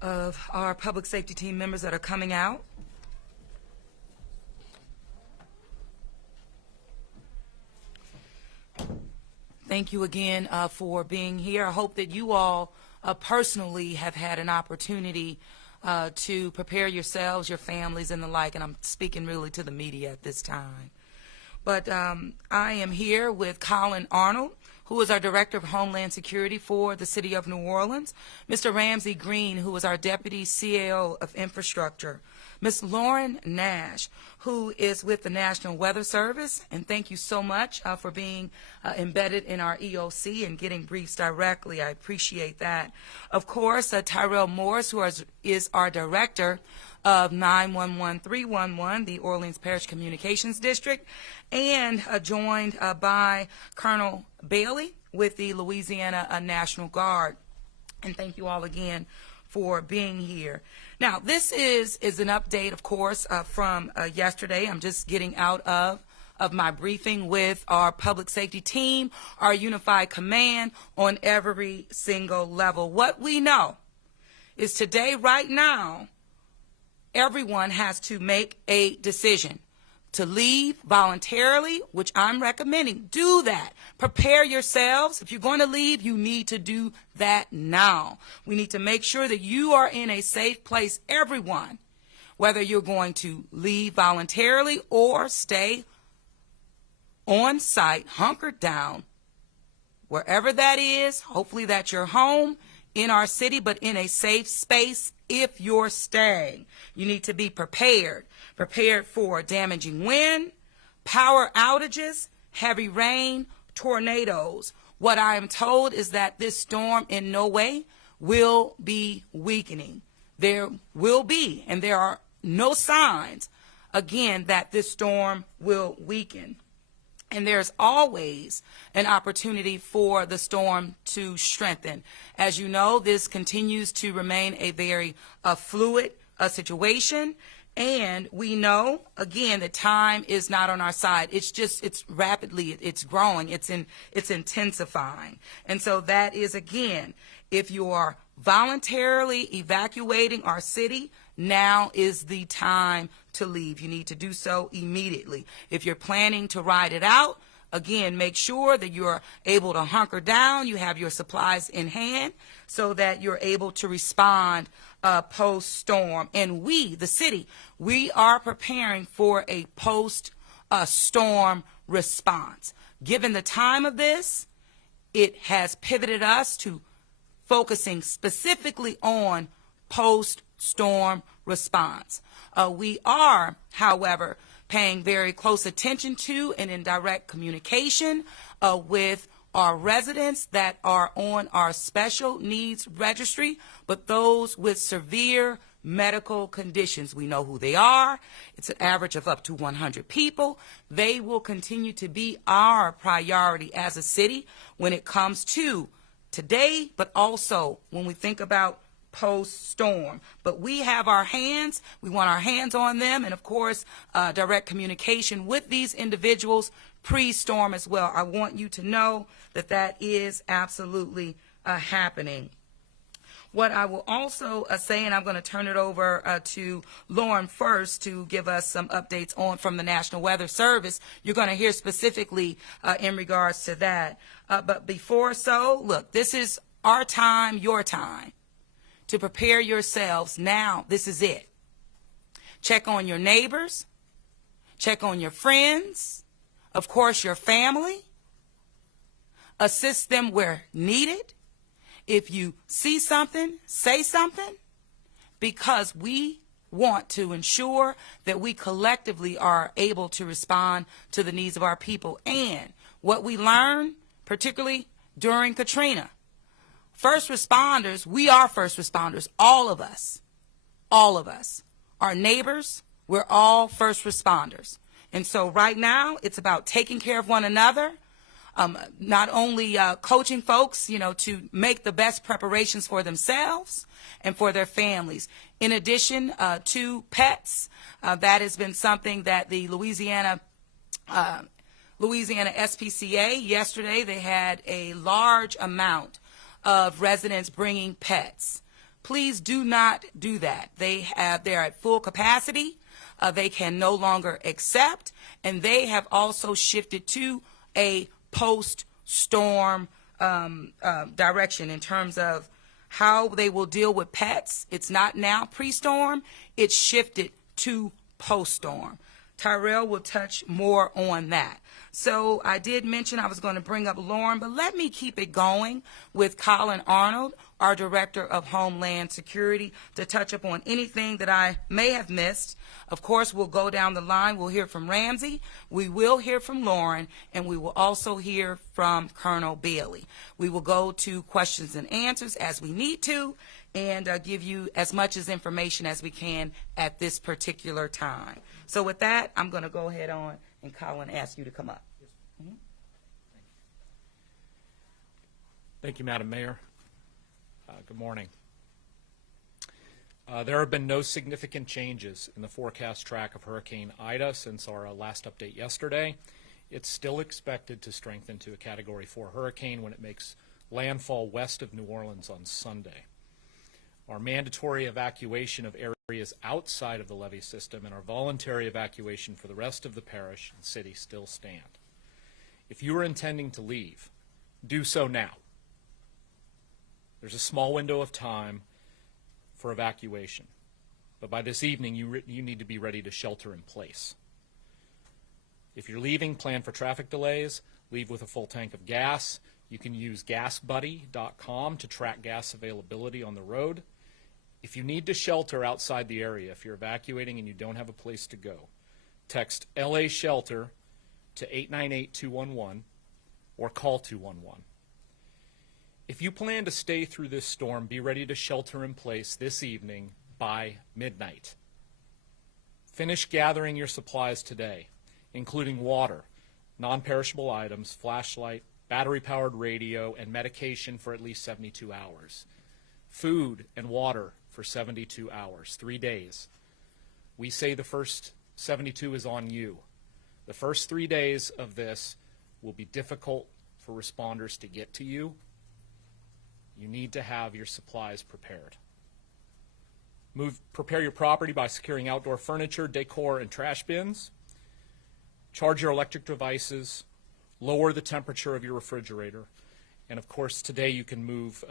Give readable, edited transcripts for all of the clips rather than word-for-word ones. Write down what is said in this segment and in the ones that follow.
of our public safety team members that are coming out. Thank you again for being here. I hope that you all personally have had an opportunity to prepare yourselves, your families, and the like, and I'm speaking really to the media at this time. But I am here with Colin Arnold, who is our Director of Homeland Security for the City of New Orleans, Mr. Ramsey Green, who is our Deputy CAO of Infrastructure, Ms. Lauren Nash, who is with the National Weather Service, and thank you so much for being embedded in our EOC and getting briefs directly. I appreciate that. Of course, Tyrell Morris, who is our Director of 911-311, the Orleans Parish Communications District, and joined by Colonel Bailey with the Louisiana National Guard. And thank you all again for being here. Now, this is an update, of course, from yesterday. I'm just getting out of my briefing with our public safety team, our unified command on every single level. What we know is today, right now, everyone has to make a decision to leave voluntarily, which I'm recommending. Do that. Prepare yourselves. If you're going to leave, you need to do that now. We need to make sure that you are in a safe place, everyone, whether you're going to leave voluntarily or stay on site, hunkered down, wherever that is. Hopefully that's your home in our city, but in a safe space. If you're staying, you need to be prepared for damaging wind, power outages, heavy rain, tornadoes. What I am told is that this storm in no way will be weakening. There will be, and there are no signs, again, that this storm will weaken. And there's always an opportunity for the storm to strengthen. As you know, this continues to remain a very fluid situation. And we know, again, that time is not on our side. It's rapidly, it's growing, it's intensifying. And so that is, again, if you are voluntarily evacuating our city, now is the time to leave. You need to do so immediately. If you're planning to ride it out, again, make sure that you're able to hunker down, you have your supplies in hand so that you're able to respond post-storm. And we, the city, we are preparing for a post-storm response. Given the time of this, it has pivoted us to focusing specifically on post-storm response. We are, however, paying very close attention to and in direct communication with our residents that are on our special needs registry, but those with severe medical conditions. We know who they are. It's an average of up to 100 people. They will continue to be our priority as a city when it comes to today, but also when we think about post-storm. But we have our hands, we want our hands on them, and of course, direct communication with these individuals pre-storm as well. I want you to know that that is absolutely happening. What I will also say, and I'm going to turn it over to Lauren first to give us some updates on from the National Weather Service. You're going to hear specifically in regards to that. But before so, look, this is our time, your time to prepare yourselves. Now, this is it. Check on your neighbors. Check on your friends. Of course, your family. Assist them where needed. If you see something, say something, because we want to ensure that we collectively are able to respond to the needs of our people. And what we learned, particularly during Katrina, first responders, we are first responders, all of us, our neighbors, we're all first responders. And so right now, it's about taking care of one another, not only coaching folks, to make the best preparations for themselves and for their families. In addition to pets, that has been something that the Louisiana SPCA, yesterday they had a large amount of residents bringing pets. Please do not do that. They're at full capacity. They can no longer accept, and they have also shifted to a post-storm direction in terms of how they will deal with pets. It's not now pre-storm. It's shifted to post-storm. Tyrell will touch more on that. So I did mention I was going to bring up Lauren, but let me keep it going with Colin Arnold, our Director of Homeland Security, to touch upon anything that I may have missed. Of course, we'll go down the line. We'll hear from Ramsey. We will hear from Lauren, and we will also hear from Colonel Bailey. We will go to questions and answers as we need to and give you as much as information as we can at this particular time. So with that, I'm going to go ahead on and Colin ask you to come up. Thank you, Madam Mayor. Good morning. There have been no significant changes in the forecast track of Hurricane Ida since our last update yesterday. It's still expected to strengthen to a Category 4 hurricane when it makes landfall west of New Orleans on Sunday. Our mandatory evacuation of areas outside of the levee system and our voluntary evacuation for the rest of the parish and city still stand. If you are intending to leave, do so now. There's a small window of time for evacuation, but by this evening you need to be ready to shelter in place. If you're leaving, plan for traffic delays, leave with a full tank of gas. You can use gasbuddy.com to track gas availability on the road. If you need to shelter outside the area, if you're evacuating and you don't have a place to go, text LA Shelter to 898-211 or call 211. If you plan to stay through this storm, be ready to shelter in place this evening by midnight. Finish gathering your supplies today, including water, non-perishable items, flashlight, battery-powered radio, and medication for at least 72 hours. Food and water for 72 hours, 3 days. We say the first 72 is on you. The first 3 days of this will be difficult for responders to get to you. You need to have your supplies prepared. Prepare your property by securing outdoor furniture, decor, and trash bins. Charge your electric devices. Lower the temperature of your refrigerator. And of course, today you can move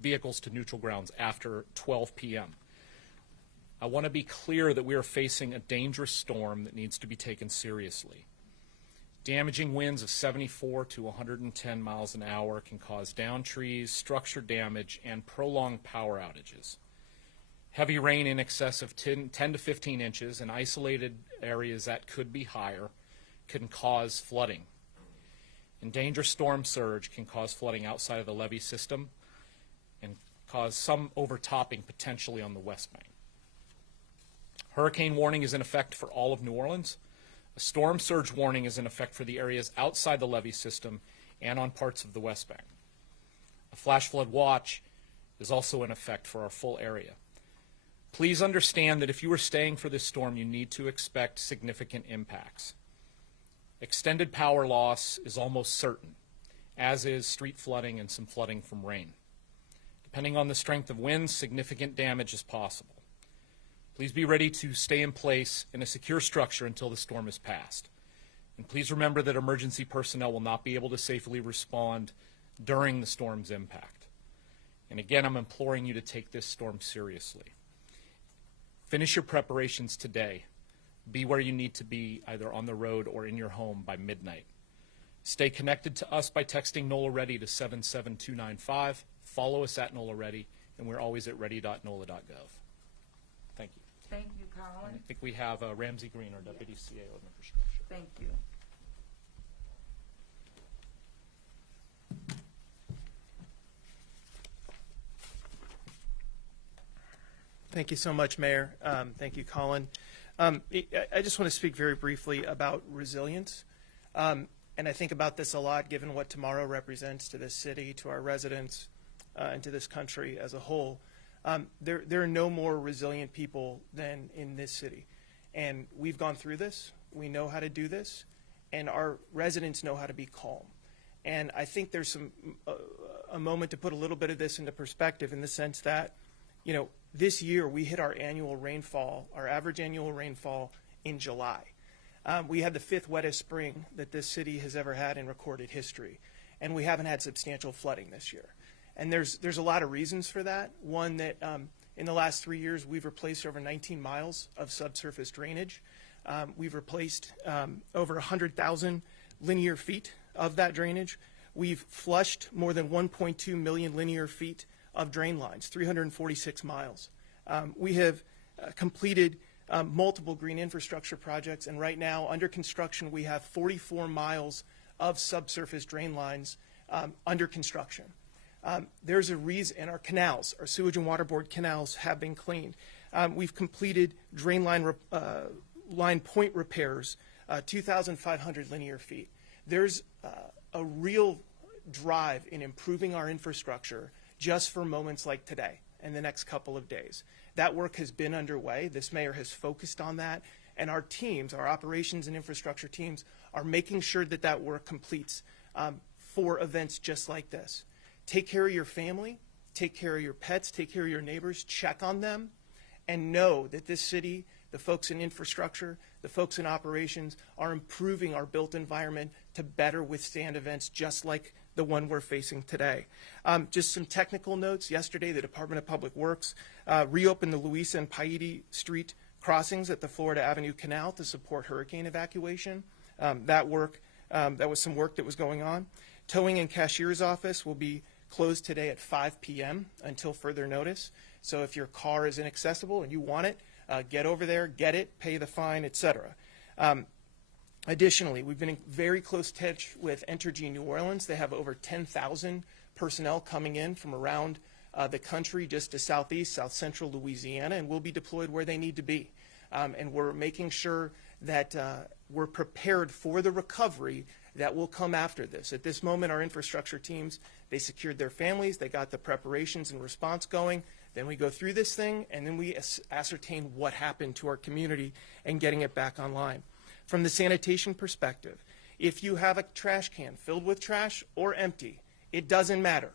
vehicles to neutral grounds after 12 p.m. I want to be clear that we are facing a dangerous storm that needs to be taken seriously. Damaging winds of 74 to 110 miles an hour can cause downed trees, structure damage, and prolonged power outages. Heavy rain in excess of 10 to 15 inches in isolated areas that could be higher can cause flooding. And dangerous storm surge can cause flooding outside of the levee system and cause some overtopping potentially on the west bank. Hurricane warning is in effect for all of New Orleans. A storm surge warning is in effect for the areas outside the levee system and on parts of the west bank. A flash flood watch is also in effect for our full area. Please understand that if you are staying for this storm, you need to expect significant impacts. Extended power loss is almost certain, as is street flooding and some flooding from rain. Depending on the strength of winds, significant damage is possible. Please be ready to stay in place in a secure structure until the storm is passed. And please remember that emergency personnel will not be able to safely respond during the storm's impact. And again, I'm imploring you to take this storm seriously. Finish your preparations today. Be where you need to be, either on the road or in your home by midnight. Stay connected to us by texting NOLA Ready to 77295. Follow us at NOLA Ready, and we're always at ready.nola.gov. Thank you. Thank you, Colin. And I think we have Ramsey Green, our Deputy CAO of Infrastructure. Thank you. Thank you so much, Mayor. Thank you, Colin. I just want to speak very briefly about resilience. And I think about this a lot, given what tomorrow represents to this city, to our residents, and to this country as a whole. There are no more resilient people than in this city. And we've gone through this. We know how to do this. And our residents know how to be calm. And I think there's some a moment to put a little bit of this into perspective in the sense that, you know, this year we hit our annual rainfall, our average annual rainfall in July. We had the 5th wettest spring that this city has ever had in recorded history, and we haven't had substantial flooding this year. And there's a lot of reasons for that. One, that in the last 3 years, we've replaced over 19 miles of subsurface drainage. We've replaced over 100,000 linear feet of that drainage. We've flushed more than 1.2 million linear feet of drain lines, 346 miles. We have completed multiple green infrastructure projects, and right now, under construction, we have 44 miles of subsurface drain lines under construction. There's a reason, and our canals, our sewage and water board canals have been cleaned. We've completed drain line point repairs, 2,500 linear feet. There's a real drive in improving our infrastructure just for moments like today and the next couple of days. That work has been underway. This mayor has focused on that, and our teams, our operations and infrastructure teams, are making sure that that work completes for events just like this. Take care of your family, take care of your pets, take care of your neighbors, check on them, and know that this city, the folks in infrastructure, the folks in operations, are improving our built environment to better withstand events just like the one we're facing today. Just some technical notes. Yesterday, the Department of Public Works reopened the Louisa and Paiti Street crossings at the Florida Avenue Canal to support hurricane evacuation. That was some work that was going on. Towing and cashier's office will be closed today at 5 p.m. until further notice. So if your car is inaccessible and you want it, get over there, get it, pay the fine, etc. Additionally, we've been in very close touch with Entergy New Orleans. They have over 10,000 personnel coming in from around the country just to southeast, south central Louisiana, and will be deployed where they need to be. And we're making sure that we're prepared for the recovery that will come after this. At this moment, our infrastructure teams, they secured their families, they got the preparations and response going. Then we go through this thing, and then we ascertain what happened to our community and getting it back online. From the sanitation perspective, if you have a trash can filled with trash or empty, it doesn't matter.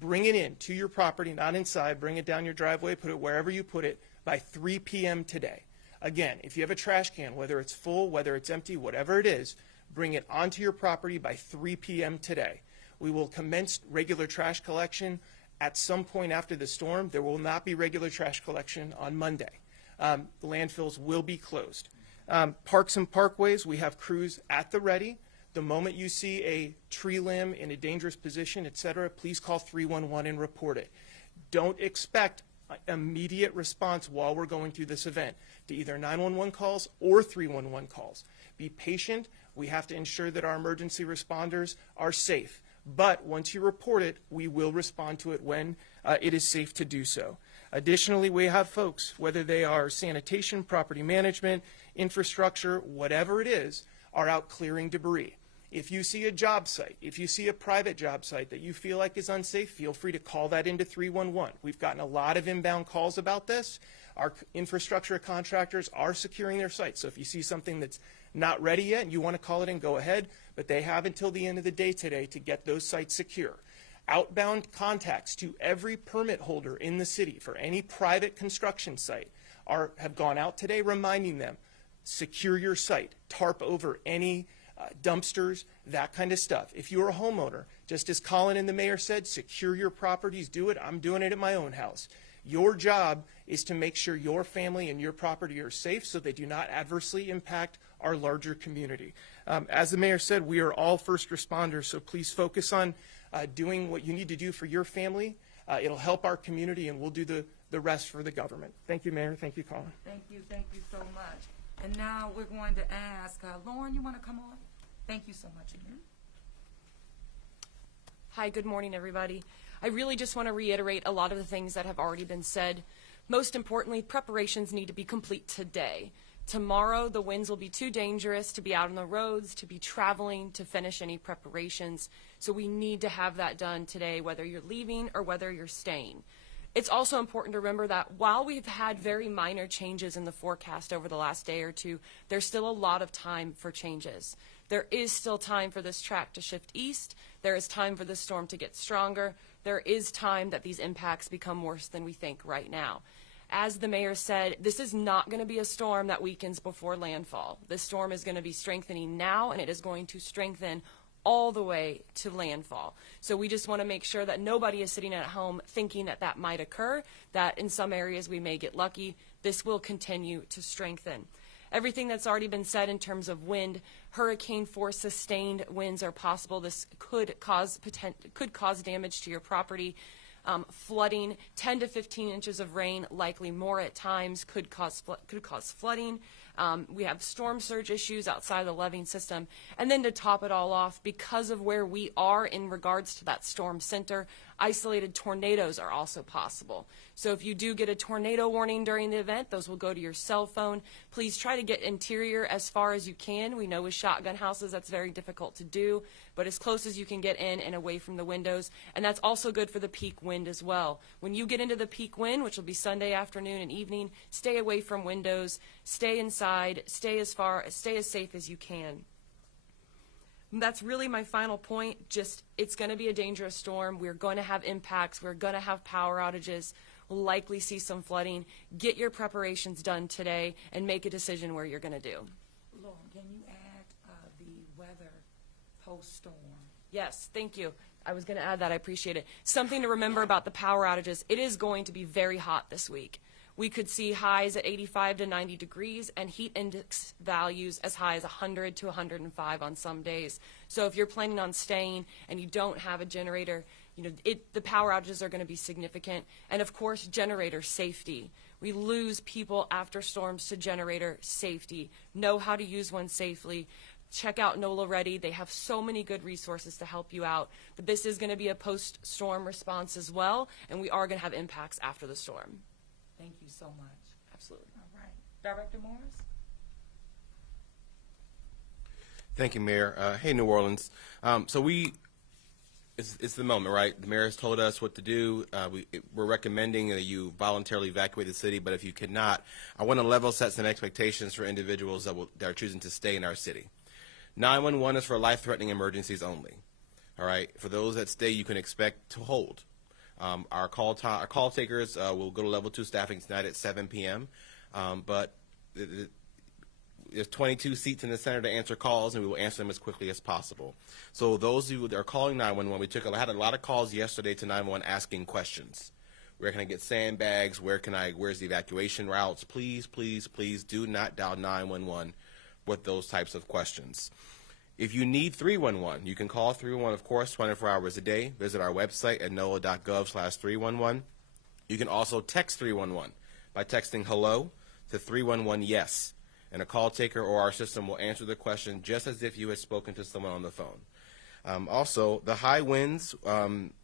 Bring it in to your property, not inside. Bring it down your driveway, put it wherever you put it by 3 p.m. today. Again, if you have a trash can, whether it's full, whether it's empty, whatever it is, bring it onto your property by 3 p.m. today. We will commence regular trash collection at some point after the storm. There will not be regular trash collection on Monday. The landfills will be closed. Parks and parkways, we have crews at the ready. The moment you see a tree limb in a dangerous position, et cetera, please call 311 and report it. Don't expect immediate response while we're going through this event to either 911 calls or 311 calls. Be patient. We have to ensure that our emergency responders are safe. But once you report it, we will respond to it when it is safe to do so. Additionally, we have folks, whether they are sanitation, property management, infrastructure, whatever it is, are out clearing debris. If you see a job site, if you see a private job site that you feel like is unsafe, feel free to call that into 311. We've gotten a lot of inbound calls about this. Our infrastructure contractors are securing their sites. So if you see something that's not ready yet and you want to call it in, go ahead. But they have until the end of the day today to get those sites secure. Outbound contacts to every permit holder in the city for any private construction site have gone out today reminding them, secure your site, tarp over any dumpsters, that kind of stuff. If you're a homeowner, just as Colin and the mayor said, secure your properties, do it. I'm doing it at my own house. Your job is to make sure your family and your property are safe so they do not adversely impact our larger community. As the mayor said, we are all first responders, so please focus on doing what you need to do for your family. It'll help our community, and we'll do the rest for the government. Thank you, Mayor. Thank you, Colin. Thank you so much. And now we're going to ask, Lauren, you want to come on? Thank you so much again. Hi, good morning, everybody. I really just want to reiterate a lot of the things that have already been said. Most importantly, preparations need to be complete today. Tomorrow, the winds will be too dangerous to be out on the roads, to be traveling, to finish any preparations. So we need to have that done today, whether you're leaving or whether you're staying. It's also important to remember that while we've had very minor changes in the forecast over the last day or two, there's still a lot of time for changes. There is still time for this track to shift east. There is time for this storm to get stronger. there is time that these impacts become worse than we think right now. As the mayor said, this is not going to be a storm that weakens before landfall. This storm is going to be strengthening now, and it is going to strengthen all the way to landfall. So we just want to make sure that nobody is sitting at home thinking that that might occur, that in some areas we may get lucky. This will continue to strengthen. Everything that's already been said in terms of wind, hurricane force sustained winds are possible. This could cause damage to your property. Flooding, 10 to 15 inches of rain, likely more at times, could cause flooding. We have storm surge issues outside of the leveeing system. And then to top it all off, because of where we are in regards to that storm center, isolated tornadoes are also possible. So if you do get a tornado warning during the event, those will go to your cell phone. Please try to get interior as far as you can. We know with shotgun houses that's very difficult to do, but as close as you can get in and away from the windows. And that's also good for the peak wind as well. When you get into the peak wind, which will be Sunday afternoon and evening, stay away from windows, stay inside, stay as safe as you can. And that's really my final point. Just, it's going to be a dangerous storm. We're going to have impacts. We're going to have power outages. We'll likely see some flooding. Get your preparations done today and make a decision where you're going to do. Lauren, can you add the weather post-storm? Yes, thank you. I was going to add that. I appreciate it. Something to remember about the power outages. It is going to be very hot this week. We could see highs at 85 to 90 degrees and heat index values as high as 100 to 105 on some days. So if you're planning on staying and you don't have a generator, the power outages are going to be significant. And of course, generator safety. We lose people after storms to generator safety. Know how to use one safely. Check out NOLA Ready. They have so many good resources to help you out. But this is going to be a post-storm response as well, and we are going to have impacts after the storm. Thank you so much. Absolutely. All right. Director Morris? Thank you, Mayor. Hey, New Orleans. It's the moment, right? The mayor has told us what to do. We're recommending that you voluntarily evacuate the city, but if you cannot, I want to level set some expectations for individuals that are choosing to stay in our city. 911 is for life-threatening emergencies only. All right? For those that stay, you can expect to hold. Our call takers will go to level 2 staffing tonight at 7 p.m. But there's 22 seats in the center to answer calls, and we will answer them as quickly as possible. So those who are calling 911, I had a lot of calls yesterday to 911 asking questions. Where can I get sandbags? Where's the evacuation routes? Please, please, please do not dial 911 with those types of questions. If you need 311, you can call 311, of course, 24 hours a day. Visit our website at nola.gov/311. You can also text 311 by texting hello to 311-YES, and a call taker or our system will answer the question just as if you had spoken to someone on the phone. Also, the high winds,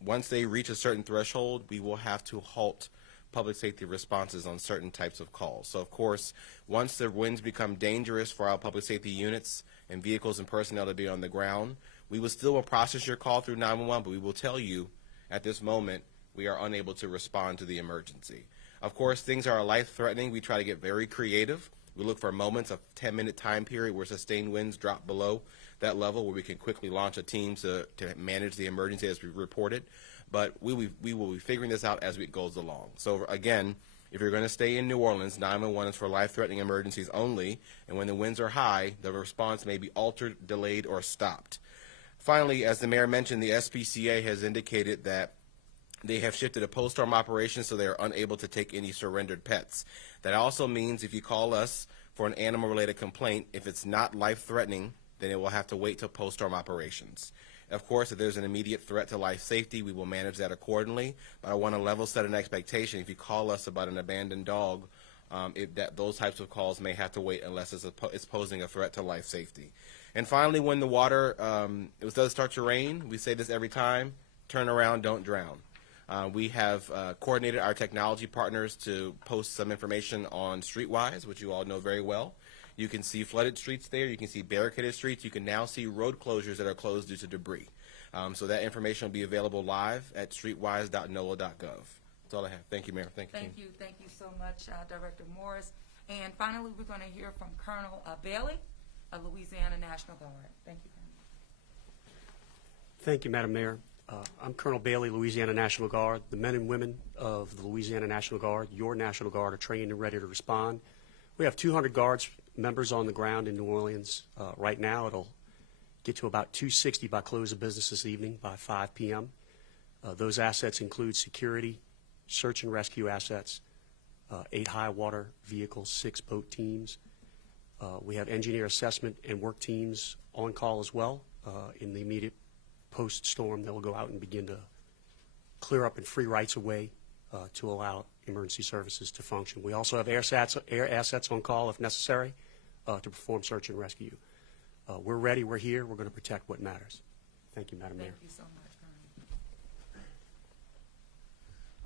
once they reach a certain threshold, we will have to halt public safety responses on certain types of calls. So, of course, once the winds become dangerous for our public safety units and vehicles and personnel to be on the ground, we will still process your call through 911, but we will tell you at this moment we are unable to respond to the emergency. Of course, things are life-threatening. We try to get very creative. We look for moments, a 10-minute time period where sustained winds drop below that level where we can quickly launch a team to manage the emergency as we report it. But we will be figuring this out as it goes along. So, again, if you're going to stay in New Orleans, 911 is for life-threatening emergencies only, and when the winds are high, the response may be altered, delayed, or stopped. Finally, as the mayor mentioned, the SPCA has indicated that they have shifted a post-storm operation, so they are unable to take any surrendered pets. That also means if you call us for an animal-related complaint, if it's not life-threatening, then it will have to wait till post-storm operations. Of course, if there's an immediate threat to life safety, we will manage that accordingly. But I want to level set an expectation. If you call us about an abandoned dog, those types of calls may have to wait unless it's posing a threat to life safety. And finally, when the water does start to rain, we say this every time: turn around, don't drown. We have coordinated our technology partners to post some information on Streetwise, which you all know very well. You can see flooded streets there. You can see barricaded streets. You can now see road closures that are closed due to debris. So that information will be available live at streetwise.nola.gov. That's all I have. Thank you, Mayor. Thank you. Thank you so much, Director Morris. And finally, we're going to hear from Colonel Bailey of Louisiana National Guard. Thank you, Colonel. Thank you, Madam Mayor. I'm Colonel Bailey, Louisiana National Guard. The men and women of the Louisiana National Guard, your National Guard, are trained and ready to respond. We have 200 Guards members on the ground in New Orleans. Right now, it'll get to about 260 by close of business this evening by 5 p.m. Those assets include security, search and rescue assets, 8 high water vehicles, 6 boat teams. We have engineer assessment and work teams on call as well. In the immediate post-storm, they'll go out and begin to clear up and free rights of way to allow emergency services to function. We also have air assets on call if necessary to perform search and rescue. We're ready, we're here, we're going to protect what matters. Thank you, Madam Mayor. Thank you so much, Colonel.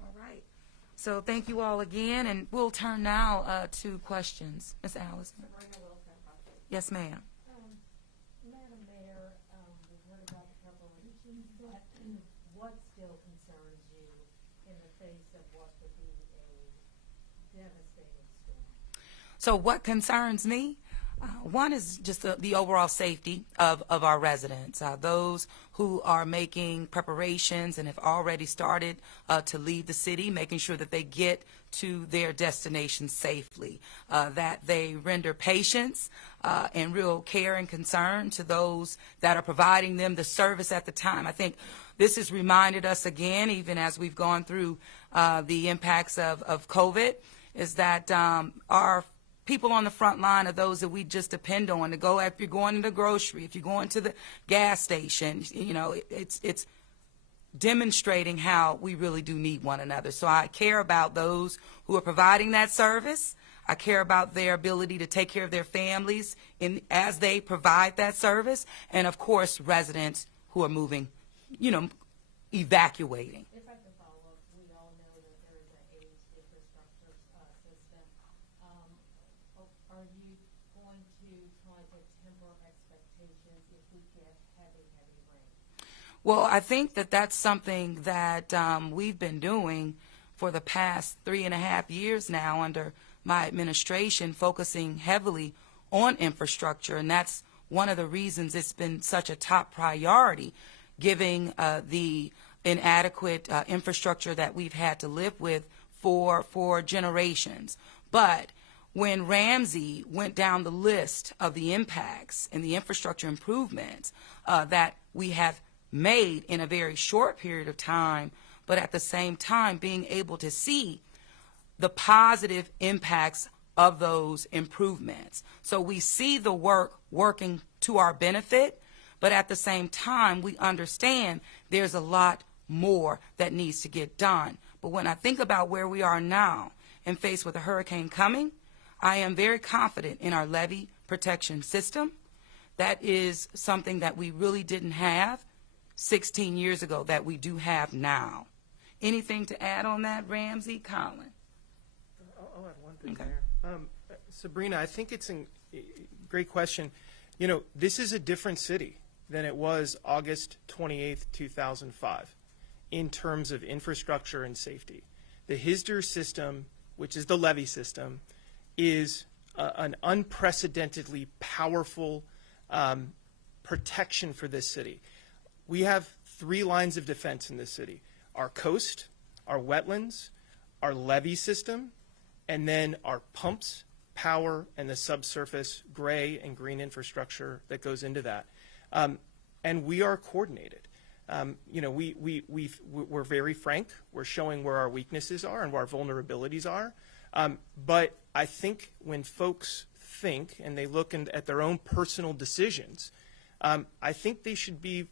All right. So thank you all again, and we'll turn now to questions. Ms. Allison. Yes, ma'am. Madam Mayor, we've heard about the preparations, but what still concerns you in the face of what could be a devastating storm? So what concerns me? One is just the overall safety of our residents, those who are making preparations and have already started to leave the city, making sure that they get to their destination safely, that they render patience and real care and concern to those that are providing them the service at the time. I think this has reminded us again, even as we've gone through the impacts of COVID, is that our people on the front line are those that we just depend on to go. If you're going to the grocery, if you're going to the gas station, you know, it's demonstrating how we really do need one another. So I care about those who are providing that service. I care about their ability to take care of their families as they provide that service. And, of course, residents who are moving, you know, evacuating. If I could follow up, we all know that there is an aged infrastructure system. Are you going to try to temper expectations if we get heavy rain? Well, I think that that's something that we've been doing for the past 3.5 years now under my administration, focusing heavily on infrastructure, and that's one of the reasons it's been such a top priority, giving the inadequate infrastructure that we've had to live with for generations. But when Ramsey went down the list of the impacts and the infrastructure improvements that we have made in a very short period of time, but at the same time being able to see the positive impacts of those improvements. So we see the work working to our benefit, but at the same time we understand there's a lot more that needs to get done. But when I think about where we are now and faced with a hurricane coming, I am very confident in our levee protection system. That is something that we really didn't have 16 years ago that we do have now. Anything to add on that, Ramsey? Colin? I'll add one thing Okay. there. Sabrina, I think it's a great question. You know, this is a different city than it was August 28th, 2005, in terms of infrastructure and safety. The HSDR system, which is the levee system, is an unprecedentedly powerful protection for this city. We have 3 lines of defense in this city: our coast, our wetlands, our levee system, and then our pumps, power, and the subsurface gray and green infrastructure that goes into that. And we are coordinated. You know, we're very frank. We're showing where our weaknesses are and where our vulnerabilities are. But I think when folks think and they look at their own personal decisions, I think they should be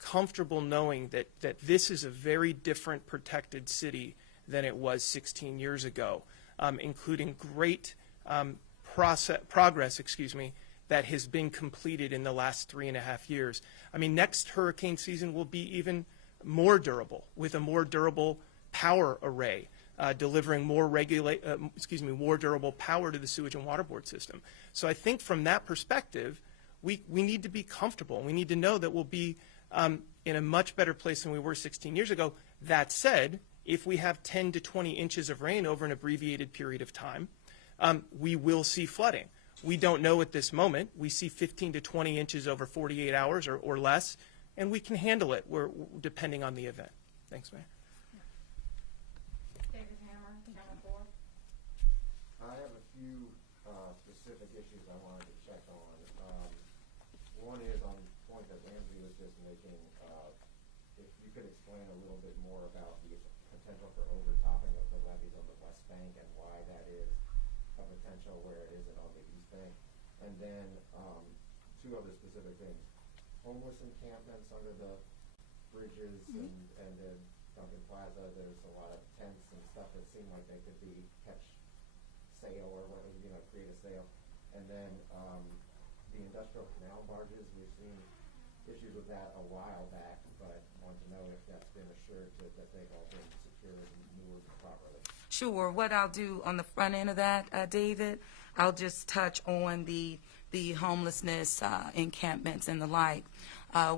comfortable knowing that this is a very different protected city than it was 16 years ago, including great progress that has been completed in the last 3.5 years. I mean, next hurricane season will be even more durable, with a more durable power array, delivering more durable power to the sewage and water board system. So I think from that perspective, we need to be comfortable. We need to know that we'll be in a much better place than we were 16 years ago. That said, if we have 10 to 20 inches of rain over an abbreviated period of time, we will see flooding. We don't know at this moment. We see 15 to 20 inches over 48 hours or less. and we can handle it depending on the event. Thanks, Mayor. David Hammer, Channel 4. I have a few specific issues I wanted to check on. One is on the point that Ramsey was just making. If you could explain a little bit more about the potential for overtopping of the levees on the West Bank and why that is a potential where it isn't on the East Bank. And then two other specific things. Homeless encampments under the bridges and in Duncan Plaza, there's a lot of tents and stuff that seem like they could be catch sale or whatever, create a sale. And then the industrial canal barges, we've seen issues with that a while back, but want to know if that's been assured that they've all been secured and moored properly. Sure. What I'll do on the front end of that, David, I'll just touch on the homelessness encampments and the like.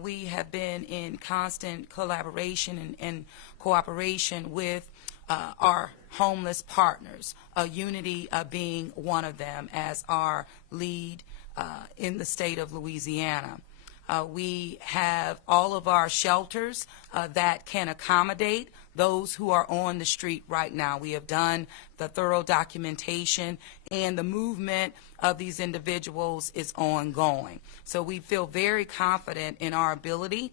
We have been in constant collaboration and cooperation with our homeless partners, Unity being one of them as our lead in the state of Louisiana. We have all of our shelters that can accommodate those who are on the street right now. We have done the thorough documentation, and the movement of these individuals is ongoing. So we feel very confident in our ability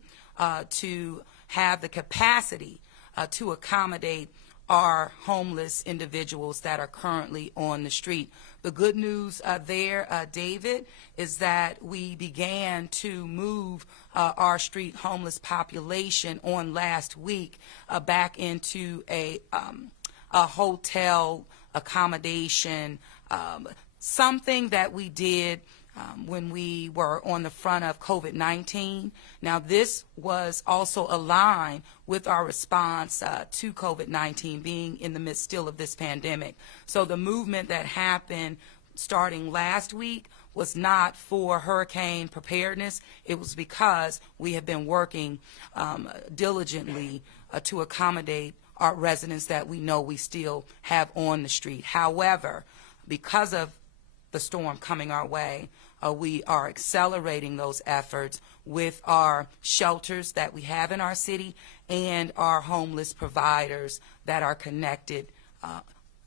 to have the capacity to accommodate our homeless individuals that are currently on the street. The good news there, David, is that we began to move our street homeless population on last week back into a hotel accommodation, something that we did when we were on the front of COVID-19. Now, this was also aligned with our response to COVID-19 being in the midst still of this pandemic. So the movement that happened starting last week was not for hurricane preparedness. It was because we have been working diligently to accommodate our residents that we know we still have on the street. However, because of the storm coming our way, we are accelerating those efforts with our shelters that we have in our city and our homeless providers that are connected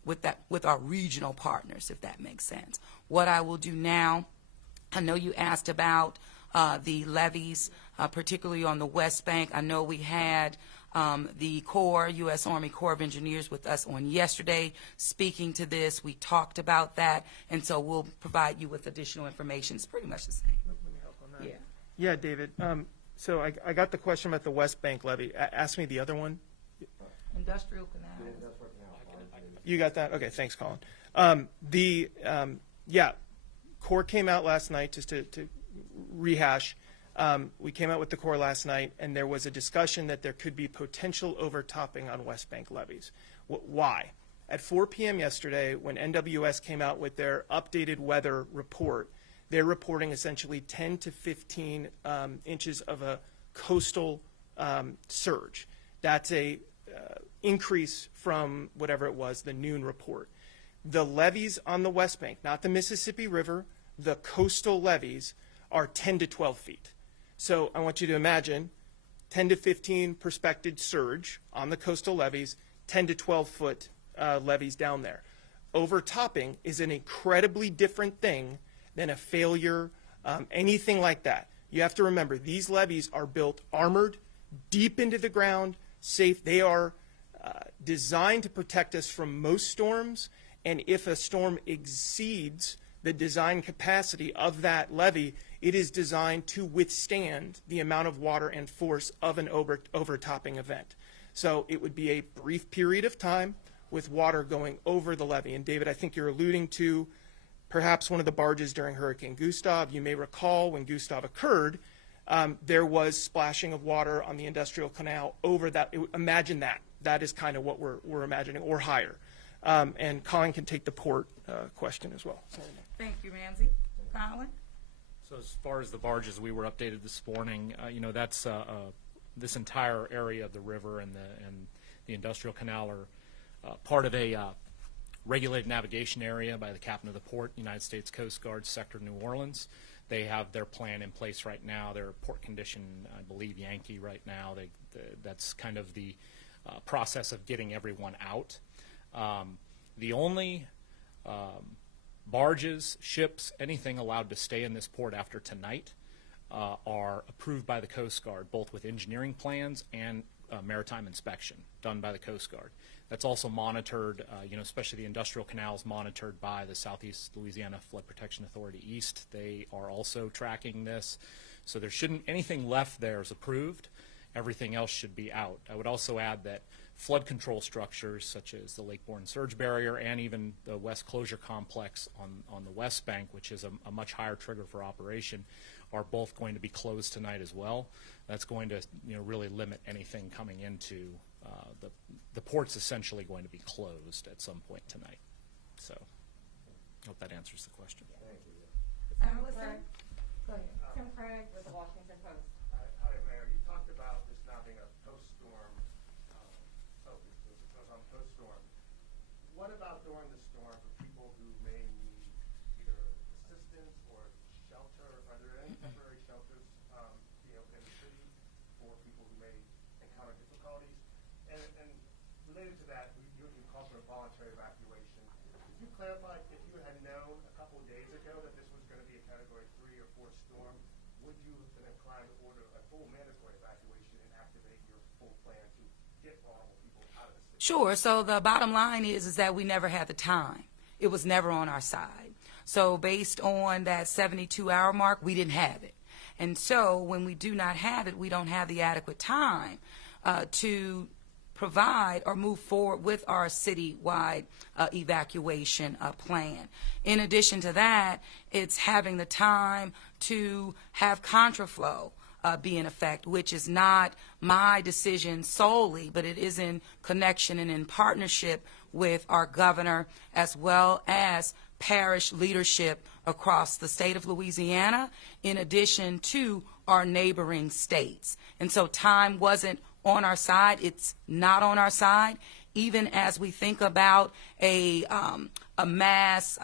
with our regional partners, if that makes sense. What I will do now, I know you asked about the levees, particularly on the West Bank. I know we had the Corps, U.S. Army Corps of Engineers with us on yesterday speaking to this. We talked about that, and so we'll provide you with additional information. It's pretty much the same. Let me help on that. Yeah. Yeah, David. So I got the question about the West Bank levee. Ask me the other one. Industrial canal. You got that? Okay, thanks, Colin. Corps came out last night, just to rehash. We came out with the Corps last night, and there was a discussion that there could be potential overtopping on West Bank levees. Why? At 4 p.m. yesterday, when NWS came out with their updated weather report, they're reporting essentially 10 to 15 inches of a coastal surge. That's a increase from whatever it was, the noon report. The levees on the West Bank, not the Mississippi River, the coastal levees are 10 to 12 feet. So I want you to imagine 10 to 15 prospected surge on the coastal levees, 10 to 12 foot levees down there. Overtopping is an incredibly different thing than a failure, anything like that. You have to remember, these levees are built armored, deep into the ground, safe. They are designed to protect us from most storms, and if a storm exceeds the design capacity of that levee, it is designed to withstand the amount of water and force of an overtopping event. So it would be a brief period of time with water going over the levee. And David, I think you're alluding to perhaps one of the barges during Hurricane Gustav. You may recall when Gustav occurred, there was splashing of water on the industrial canal over that. Imagine that. That is kind of what we're imagining, or higher. And Colin can take the port question as well. Sorry. Thank you, Ramsey. Colin? So as far as the barges, we were updated this morning. That's this entire area of the river and the industrial canal are part of a regulated navigation area by the captain of the port, United States Coast Guard Sector New Orleans. They have their plan in place right now. They're port condition, I believe, Yankee right now. That's kind of the process of getting everyone out. The only barges, ships, anything allowed to stay in this port after tonight are approved by the Coast Guard, both with engineering plans and maritime inspection done by the Coast Guard. That's also monitored, especially the industrial canals monitored by the Southeast Louisiana Flood Protection Authority East. They are also tracking this. So there shouldn't, anything left there is approved. Everything else should be out. I would also add that flood control structures such as the Lake Borgne Surge Barrier and even the West Closure Complex on the West Bank, which is a much higher trigger for operation, are both going to be closed tonight as well. That's going to really limit anything coming into the port's essentially going to be closed at some point tonight. So I hope that answers the question. Thank you. Allison? Go ahead. Tim Craig with the Washington Post. Hi, Mayor. You talked about this not being a post-storm focus. It was on post-storm. What about during the storm for people who may need either assistance or shelter? Are there any temporary shelters, in the city for people who may encounter difficulties? And related to that, you called for a voluntary evacuation. Could you clarify if you had known a couple of days ago that this was going to be a Category 3 or 4 storm? Would you have been inclined to order a full mandatory evacuation and activate your full plan to get vulnerable people out of the city? Sure. So the bottom line is that we never had the time. It was never on our side. So based on that 72-hour mark, we didn't have it. And so when we do not have it, we don't have the adequate time to provide or move forward with our citywide evacuation plan. In addition to that, it's having the time to have contraflow be in effect, which is not my decision solely, but it is in connection and in partnership with our governor as well as parish leadership across the state of Louisiana, in addition to our neighboring states. And so time wasn't on our side. It's not on our side. Even as we think about a mass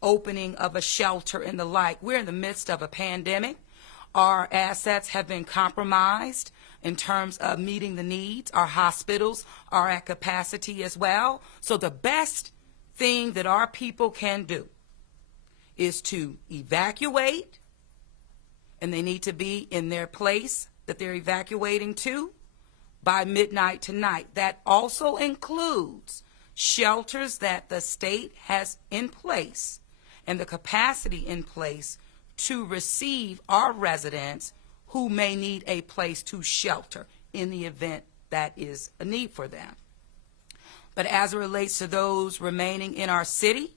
opening of a shelter and the like, we're in the midst of a pandemic. Our assets have been compromised in terms of meeting the needs. Our hospitals are at capacity as well. So the best thing that our people can do is to evacuate, and they need to be in their place that they're evacuating to by midnight tonight. That also includes shelters that the state has in place and the capacity in place to receive our residents who may need a place to shelter in the event that is a need for them. But as it relates to those remaining in our city,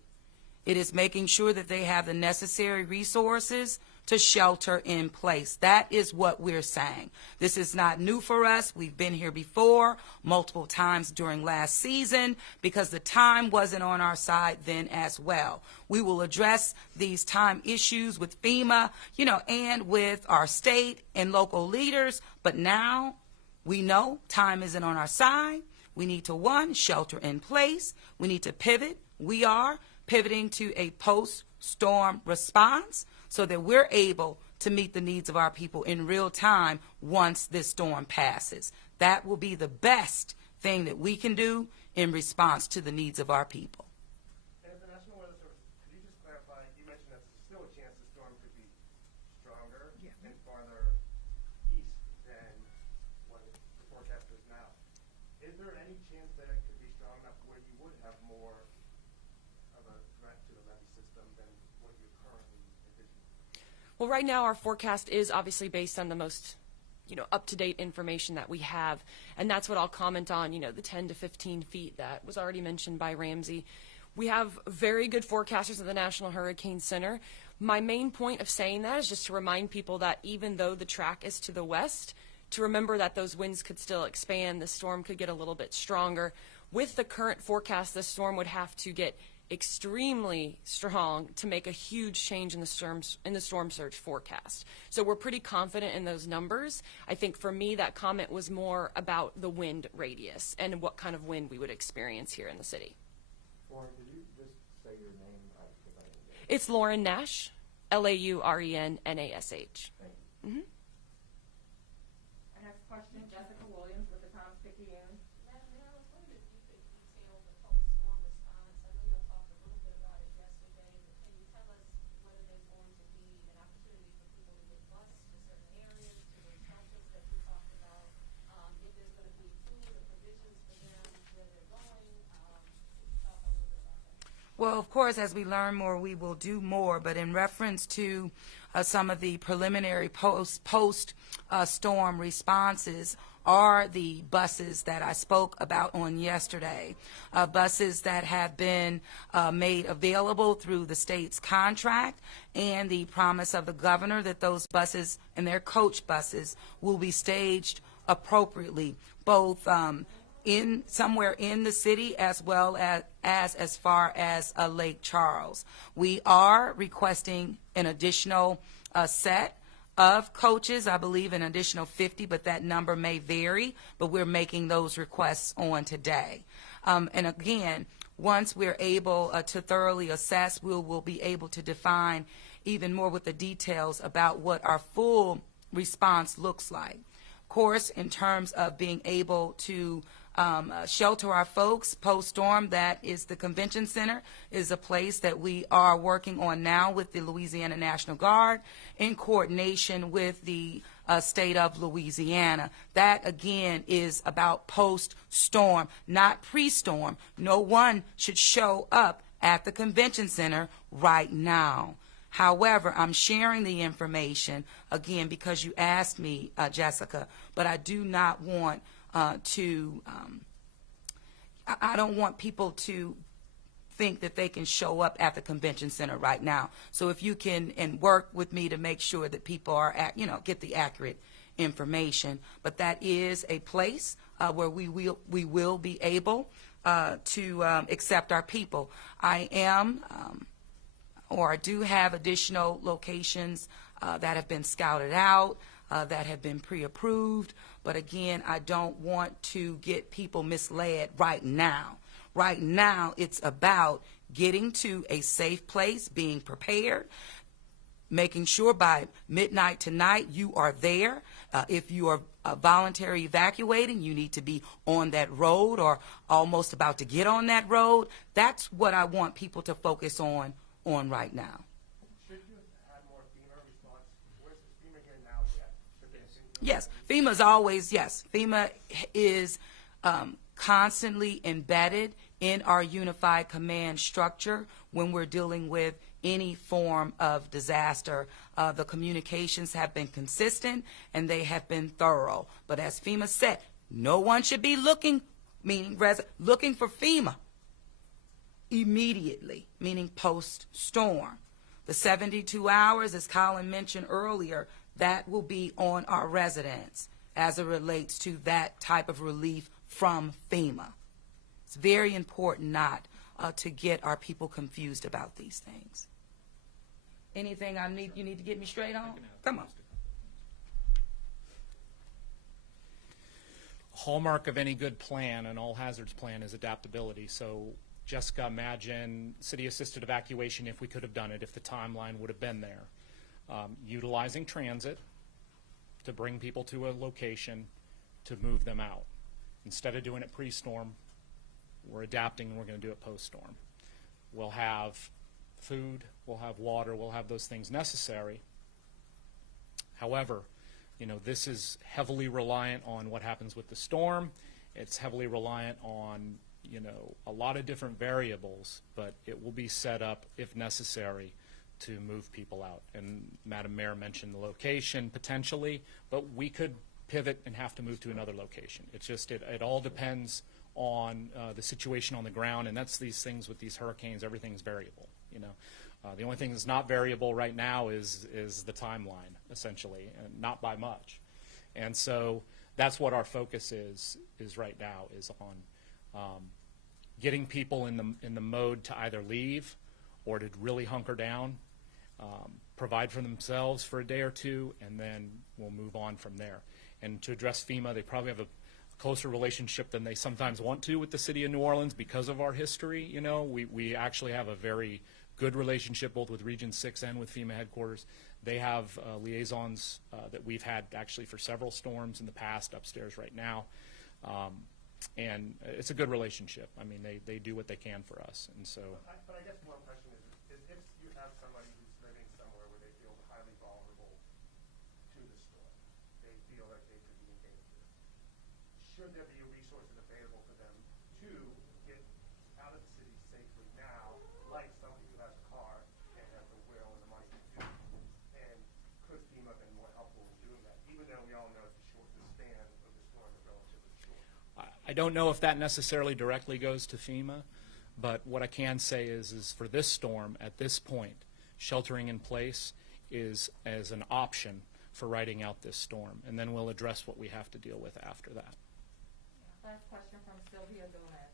it is making sure that they have the necessary resources to shelter in place. That is what we're saying. This is not new for us. We've been here before, multiple times during last season, because the time wasn't on our side then as well. We will address these time issues with FEMA, and with our state and local leaders, but now we know time isn't on our side. We need to, one, shelter in place. We need to pivot. We are pivoting to a post-storm response so that we're able to meet the needs of our people in real time once this storm passes. That will be the best thing that we can do in response to the needs of our people. And the National Weather Service, could you just clarify, you mentioned that there's still a chance the storm could be stronger and farther east than what the forecast is now. Is there any chance that it could be strong enough where you would have more of a threat to the levee system than what you're currently envisioning? Well, right now our forecast is obviously based on the most, up-to-date information that we have, and that's what I'll comment on, the 10 to 15 feet that was already mentioned by Ramsey. We have very good forecasters at the National Hurricane Center. My main point of saying that is just to remind people that even though the track is to the west, to remember that those winds could still expand, the storm could get a little bit stronger. With the current forecast, the storm would have to get extremely strong to make a huge change in the storm surge forecast. So we're pretty confident in those numbers. I think for me that comment was more about the wind radius and what kind of wind we would experience here in the city. Lauren, could you just say your name? It's Lauren Nash LAURENNASH. Our next question, Jessica Williams with the Times-Picayune. Madam Mayor, I was wondering if you could detail the post-storm response. I know y'all talked a little bit about it yesterday, but can you tell us whether there's going to be an opportunity for people to get bused to certain areas, to the shelters that you talked about? If there's going to be food or provisions for them where they're going? Could you talk a little bit about that? Well, of course, as we learn more, we will do more. But in reference to some of the preliminary post-storm responses are the buses that I spoke about on yesterday, buses that have been made available through the state's contract and the promise of the governor that those buses and their coach buses will be staged appropriately, both in somewhere in the city as well as far as Lake Charles. We are requesting an additional set of coaches, I believe an additional 50, but that number may vary, but we're making those requests on today. And again, once we're able to thoroughly assess, we'll be able to define even more with the details about what our full response looks like. Of course, in terms of being able to shelter our folks post-storm, that is the convention center, is a place that we are working on now with the Louisiana National Guard in coordination with the state of Louisiana. That, again, is about post-storm, not pre-storm. No one should show up at the convention center right now. However, I'm sharing the information, again, because you asked me, Jessica, but I do not want I don't want people to think that they can show up at the convention center right now. So if you can and work with me to make sure that people are get the accurate information. But that is a place where we will be able to accept our people. I do have additional locations that have been scouted out, that have been pre-approved. But again, I don't want to get people misled right now. Right now, it's about getting to a safe place, being prepared, making sure by midnight tonight you are there. If you are voluntary evacuating, you need to be on that road or almost about to get on that road. That's what I want people to focus on right now. Should you have more FEMA response? Where's FEMA here now yet? Should they continue? Yes, FEMA's always, yes. FEMA is constantly embedded in our unified command structure when we're dealing with any form of disaster. The communications have been consistent and they have been thorough. But as FEMA said, no one should be looking for FEMA immediately, meaning post-storm. The 72 hours, as Colin mentioned earlier, that will be on our residents as it relates to that type of relief from FEMA. It's very important not to get our people confused about these things. Anything you need to get me straight on? Come on. Hallmark of any good plan, an all hazards plan, is adaptability. So Jessica, imagine city-assisted evacuation if we could have done it, if the timeline would have been there. Utilizing transit to bring people to a location to move them out. Instead of doing it pre-storm, we're adapting and we're going to do it post-storm. We'll have food, we'll have water, we'll have those things necessary. However, this is heavily reliant on what happens with the storm. It's heavily reliant on, a lot of different variables, but it will be set up, if necessary, to move people out. And Madam Mayor mentioned the location potentially, but we could pivot and have to move to another location. It's just, it all depends on the situation on the ground, and that's these things with these hurricanes, everything's variable, The only thing that's not variable right now is the timeline, essentially, and not by much. And so that's what our focus is right now, is on getting people in the mode to either leave or to really hunker down, provide for themselves for a day or two, and then we'll move on from there. And to address FEMA, they probably have a closer relationship than they sometimes want to with the city of New Orleans because of our history. We actually have a very good relationship both with Region 6 and with FEMA headquarters. They have liaisons that we've had actually for several storms in the past upstairs right now. And it's a good relationship. I mean, they do what they can for us. And so, But I guess one question is if you have somebody who's living somewhere where they feel highly vulnerable to the storm, they feel like they could be in danger, should there be resources available for them to get out of the city safely now, like somebody who has a car and has the will and the money to do it? And could FEMA have been more helpful in doing that, even though we all know the span of the storm is relatively short? I don't know if that necessarily directly goes to FEMA, but what I can say is for this storm, at this point, sheltering in place is as an option for riding out this storm, and then we'll address what we have to deal with after that. Last question from Sylvia Gomez.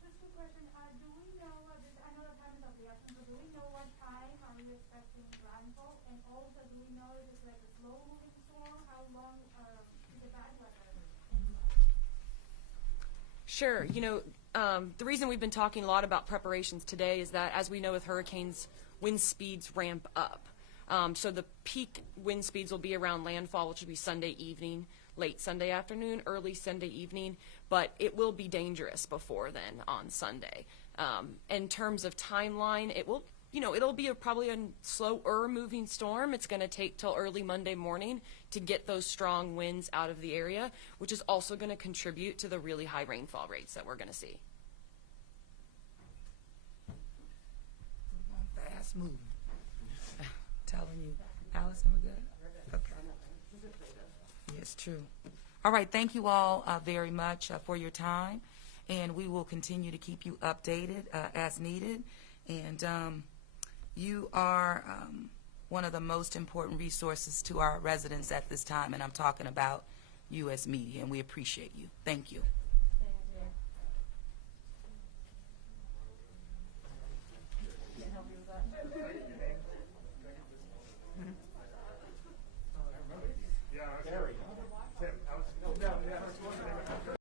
Just a question, do we know, I know the time is of the essence, but do we know what time are we expecting landfall? And also, do we know if it's like a slow-moving storm, how long, is it bad weather? Sure. You know, the reason we've been talking a lot about preparations today is that, as we know with hurricanes, wind speeds ramp up. So the peak wind speeds will be around landfall, which will be Sunday evening, late Sunday afternoon, early Sunday evening, but it will be dangerous before then on Sunday. In terms of timeline, it will, you know, it'll be probably a slower moving storm. It's going to take till early Monday morning to get those strong winds out of the area, which is also going to contribute to the really high rainfall rates that we're going to see. Fast moving. Telling you. Allison, we're good? Okay. Yes, true. All right, thank you all very much for your time, and we will continue to keep you updated as needed. And you are one of the most important resources to our residents at this time, and I'm talking about U.S. Media, and we appreciate you. Thank you.